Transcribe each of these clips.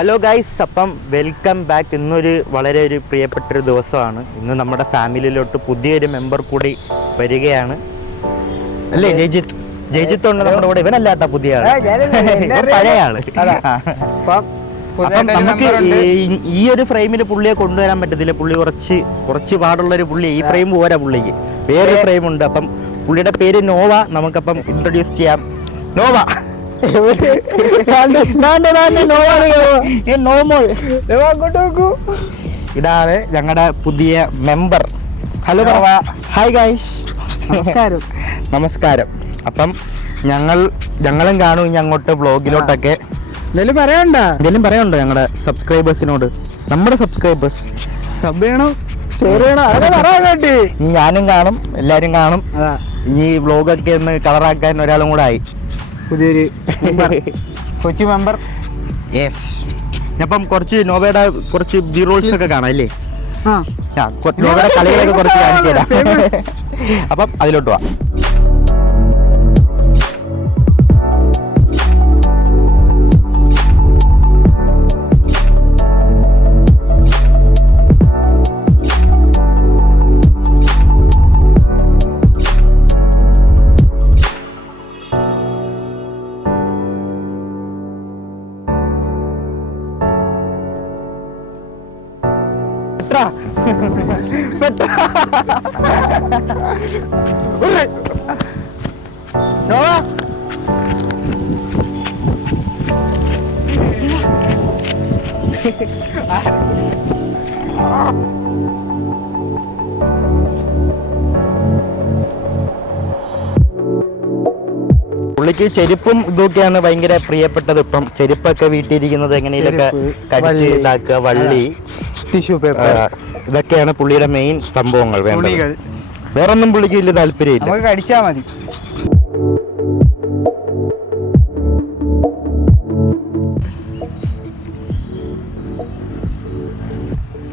Hello guys, അപ്പം welcome back. ഇന്നൊരു വളരെ പ്രിയപ്പെട്ടൊരു ദിവസമാണ്. ഇന്ന് നമ്മുടെ ഫാമിലിയിലോട്ട് പുതിയൊരു മെമ്പർ കൂടി വരികയാണ്. അല്ലേ ജയിജിത്ത് ഉണ്ട് നമ്മുടെ കൂടെ. ഇവനല്ല കേട്ടോ പുതിയ ആള്, പഴയ ആള്. അപ്പം നമുക്ക് ഈ ഒരു ഫ്രെയിമിൽ പുള്ളിയെ കൊണ്ടുവരാൻ പറ്റത്തില്ല. പുള്ളി കുറച്ച് പാടുള്ളൊരു പുള്ളി. ഈ ഫ്രെയിം പോരാ പുള്ളിക്ക്, വേറൊരു ഫ്രെയിം ഉണ്ട്. അപ്പം പുള്ളിയുടെ പേര് നോവ. നമുക്കപ്പം ഇൻട്രൊഡ്യൂസ് ചെയ്യാം. നോവ ഇതാണ് ഞങ്ങളുടെ പുതിയ മെമ്പർ. ഹലോ ഹായ് ഗൈസ്, നമസ്കാരം. അപ്പം ഞങ്ങളും കാണും ഇനി അങ്ങോട്ട് വ്ളോഗിലോട്ടൊക്കെ. എന്തെങ്കിലും പറയാനുണ്ടോ ഞങ്ങളുടെ സബ്സ്ക്രൈബേഴ്സിനോട്? നമ്മുടെ സബ്സ്ക്രൈബേഴ്സ് സബ് ചെയ്യണോ, ഷെയർ ചെയ്യണോ, അതൊക്കെ പറയാൻ കേട്ടി. ഇനി ഞാനും കാണും, എല്ലാരും കാണും. ഇനി വ്ളോഗൊക്കെ ഒന്ന് കളറാക്കാൻ ഒരാളും കൂടെ ആയി, പുതിയൊരു കൊച്ചി മെമ്പർ. യെസ്. അപ്പം കുറച്ച് നോവയുടെ കുറച്ച് ബി റോൾസ് ഒക്കെ കാണാം അല്ലേ? നോവയുടെ കളികളൊക്കെ കുറച്ച് കാണിച്ചു തരാം. അപ്പം അതിലോട്ട് പോവാം. പുള്ളിക്ക് ചെരുപ്പും ഇതൊക്കെയാണ് ഭയങ്കര പ്രിയപ്പെട്ടത്. ഇപ്പം ചെരുപ്പൊക്കെ വീട്ടിലിരിക്കുന്നത് എങ്ങനെയൊക്കെ കടിച്ച് ഇതാക്കുക, വള്ളി, ടിഷ്യൂ പേപ്പർ, ഇതൊക്കെയാണ് പുള്ളിയുടെ മെയിൻ സംഭവങ്ങൾ. വേറൊന്നും പുള്ളിക്ക് വലിയ താല്പര്യമില്ല, നമുക്ക് കടിച്ചാ മതി.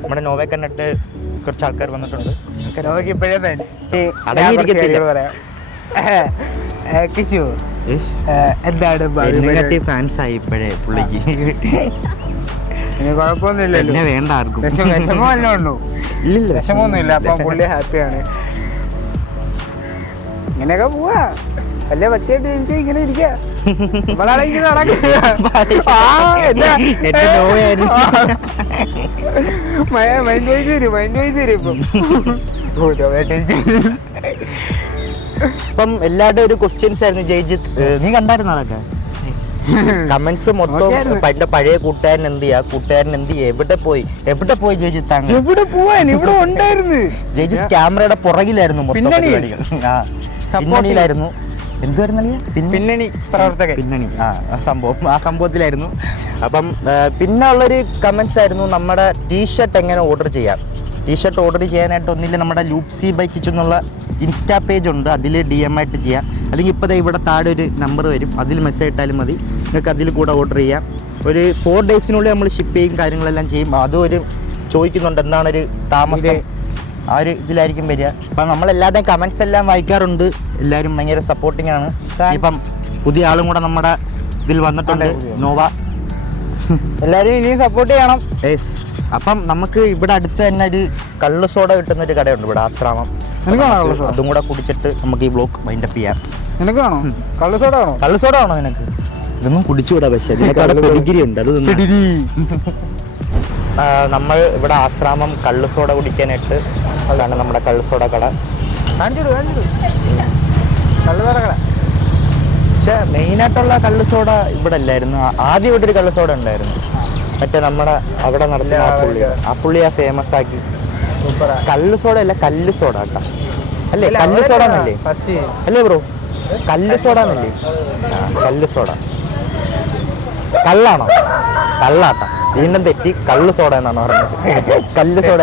നമ്മുടെ നോവെ കണ്ടിട്ട് കുറച്ച് ആൾക്കാർ വന്നിട്ടുണ്ട്. നോവയ്ക്ക് ഇപ്പോഴേ ഫ്രണ്ട്സ് എന്താണ് ഫാൻസ് ആയി ഇപ്പോഴേ പുള്ളിക്ക്. കുഴപ്പമൊന്നുമില്ല, വേണ്ട ആർക്കും. വിഷമമല്ലോ ഉണ്ടോ? ഇല്ല, വിഷമമൊന്നുമില്ല. അപ്പൊ പുള്ളി ഹാപ്പിയാണ്. ഇങ്ങനെയൊക്കെ പോവാ. വല്ല പറ്റിയായിട്ട് എനിക്ക് ഇങ്ങനെ ഇരിക്കുക. മൈൻഡ് വൈസ് തരും ഇപ്പം എല്ലാവരുടെ ഒരു ക്വസ്റ്റ്യൻസ് ആയിരുന്നു. ജയിജിത്ത്, നീ കണ്ടായിരുന്നു അതൊക്കെ? കമന്റ്സ് മൊത്തം എന്റെ പഴയ കൂട്ടുകാരൻ എന്ത് ചെയ്യാ, എവിടെ പോയി ജയിജിത്ത്? എവിടെ പോവാൻ, ഇവിടെ ഉണ്ടായിരുന്നു. ജയിജിത്ത് ക്യാമറയുടെ പുറകിലായിരുന്നു, പിന്നണിയിലായിരുന്നു. എന്തുവായിരുന്നു പിന്നണി പ്രവർത്തകൻ, പിന്നണി. ആ സംഭവത്തിലായിരുന്നു. അപ്പം പിന്നെ ഉള്ളൊരു കമന്റ്സ് ആയിരുന്നു നമ്മുടെ ടീഷർട്ട് എങ്ങനെ ഓർഡർ ചെയ്യാം. ടീഷർട്ട് ഓർഡർ ചെയ്യാനായിട്ട് ഒന്നില്ല നമ്മുടെ ലൂപ്സി ബൈ കിച്ചൻ എന്നുള്ള ഇൻസ്റ്റാ പേജ് ഉണ്ട്, അതിൽ DM ആയിട്ട് ചെയ്യാം. അല്ലെങ്കിൽ ഇപ്പോൾ ഇവിടെ താഴെ ഒരു നമ്പർ വരും, അതിൽ മെസ്സേജ് ഇട്ടാലും മതി. നിങ്ങൾക്ക് അതിൽ കൂടെ ഓർഡർ ചെയ്യാം. ഒരു 4 ഡേയ്സിനുള്ളിൽ നമ്മൾ ഷിപ്പ് ചെയ്യും, കാര്യങ്ങളെല്ലാം ചെയ്യും. അതും ഒരു ചോദിക്കുന്നുണ്ട് എന്താണ് ഒരു താമസം, ആ ഒരു ഇതിലായിരിക്കും വരിക. അപ്പം നമ്മളെല്ലാവരുടെയും കമൻറ്റ്സ് എല്ലാം വായിക്കാറുണ്ട്. എല്ലാവരും ഭയങ്കര സപ്പോർട്ടിങ് ആണ്. ഇപ്പം പുതിയ ആളും കൂടെ നമ്മുടെ ഇതിൽ വന്നിട്ടുണ്ട്, നോവ. എല്ലാവരും ഇനിയും സപ്പോർട്ട് ചെയ്യണം. യെസ്. അപ്പം നമുക്ക് ഇവിടെ അടുത്ത് തന്നെ ഒരു കള്ള് സോഡ കിട്ടുന്നൊരു കടയുണ്ട് ഇവിടെ, ആശ്രാമം. അതും കൂടെ കുടിച്ചിട്ട് നമുക്ക് ഈ ബ്ലോഗ് വൈൻഡപ്പ് ചെയ്യാം. നിനക്കാണോ കള്ള് സോഡ? കള്ള് സോഡ ആണോ നിനക്ക്? ഇതൊന്നും കുടിച്ചുകൂടാ, പക്ഷേ അതിനേക്കാൾ പെഡിഗ്രി ഉണ്ട്. അത് നമ്മൾ ഇവിടെ ആശ്രാമം കള്ള് സോഡ കുടിക്കാനായിട്ട്, അതാണ് നമ്മുടെ കള്ള് സോഡ കട. പക്ഷെ മെയിനായിട്ടുള്ള കള്ള് സോഡ ഇവിടെ അല്ലായിരുന്നു. ആദ്യം ഇവിടെ ഒരു കള്ള് സോഡ ഉണ്ടായിരുന്നു, മറ്റേ നമ്മുടെ അവിടെ നടത്തുന്ന ആ പുള്ളിയാ ഫേമസ് ആക്കി. കള്ള് സോഡ അല്ല, കല്ല് സോഡ കേട്ടോ. അല്ലേ, കല്ല് സോഡ എന്നല്ലേ? അല്ലേ ബ്രോ, കല്ല് സോഡ എന്നല്ലേ? കല്ല് സോഡ. കള്ളാണോ? കള്ളാട്ടാ, വീണ്ടും തെറ്റി. കള്ള് സോഡ എന്നാണ് പറഞ്ഞത്. കല്ല് സോഡ.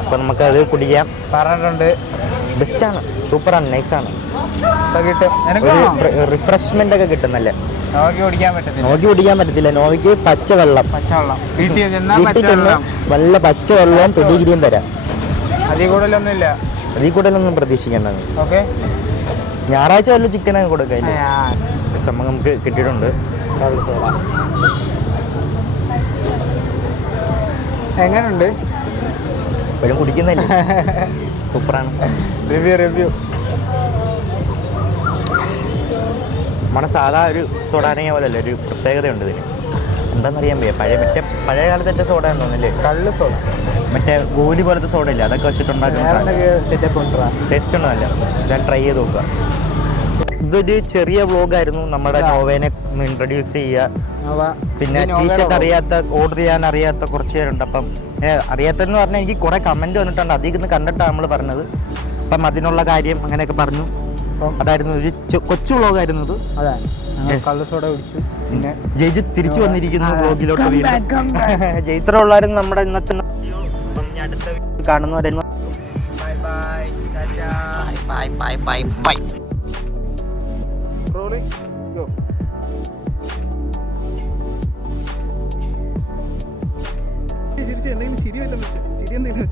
അപ്പൊ നമുക്കത് കുടിക്കാം. പറഞ്ഞിട്ടുണ്ട്, ബെസ്റ്റാണ്, സൂപ്പറാണ്, നൈസാണ്. റിഫ്രഷ്മെന്റ് ഒക്കെ കിട്ടുന്നല്ലേ. നോക്കി കുടിക്കാൻ പറ്റത്തില്ല. നോവിക്ക് പച്ചവെള്ളം, വീട്ടിൽ ചെന്ന് വല്ല പച്ചവെള്ളവും പെഡിഗ്രിയും തരാം. അതിൽ കൂടുതലൊന്നും പ്രതീക്ഷിക്കേണ്ടത്. ഞായറാഴ്ച വല്ല ചിക്കനൊക്കെ കൊടുക്കാം. സംഭവം നമുക്ക് കിട്ടിയിട്ടുണ്ട്. കള്ള് സോഡ എങ്ങനെയുണ്ട്? ഇപ്പോഴും കുടിക്കുന്നില്ലേ? സൂപ്പറാണ്. റിവ്യൂ നമ്മുടെ സാധാ ഒരു സോഡാണെങ്കിൽ പോലെ അല്ല, ഒരു പ്രത്യേകതയുണ്ട് ഇതിന്. എന്താണെന്നറിയാൻ വയ്യ. പഴയ കാലത്തെ സോഡ ഉണ്ടോന്നല്ലേ? കള്ള് സോഡ മറ്റേ ഗോലി പോലത്തെ സോഡ ഇല്ല, അതൊക്കെ വെച്ചിട്ടുണ്ടാക്കുന്ന സെറ്റപ്പ് ഉണ്ടാ. ടേസ്റ്റ് ഉണ്ടല്ല. ഞാൻ ട്രൈ ചെയ്ത് നോക്കുക. ഇതൊരു ചെറിയ വ്ളോഗായിരുന്നു, നമ്മുടെ നോവേനെ ഇൻട്രൊഡ്യൂസ് ചെയ്യുക. പിന്നെ ടീഷർട്ട് ഓർഡർ ചെയ്യാൻ അറിയാത്ത കുറച്ച് പേരുണ്ട്. അപ്പം അറിയാത്തതെന്ന് പറഞ്ഞാൽ എനിക്ക് കുറേ കമൻറ്റ് വന്നിട്ടുണ്ട്, അതിൽ നിന്ന് കണ്ടിട്ടാണ് നമ്മൾ പറഞ്ഞത്. അപ്പം അതിനുള്ള കാര്യം അങ്ങനെയൊക്കെ പറഞ്ഞു. അതായിരുന്നു ഒരു കൊച്ചു വ്ളോഗായിരുന്നു ഇത്. അതെ, കള്ള് സോഡ കുടിച്ചു. പിന്നെ ജയിച്ച് തിരിച്ചു വന്നിരിക്കുന്നു വ്ളോഗിലോട്ട്. ജയിത്ര ഉള്ളായിരുന്നു നമ്മുടെ ഇന്നത്തെ കാണുന്നവരായിരുന്നു. ബൈ. ചിരി എന്തെങ്കിലും ചിരി എന്തെങ്കിലും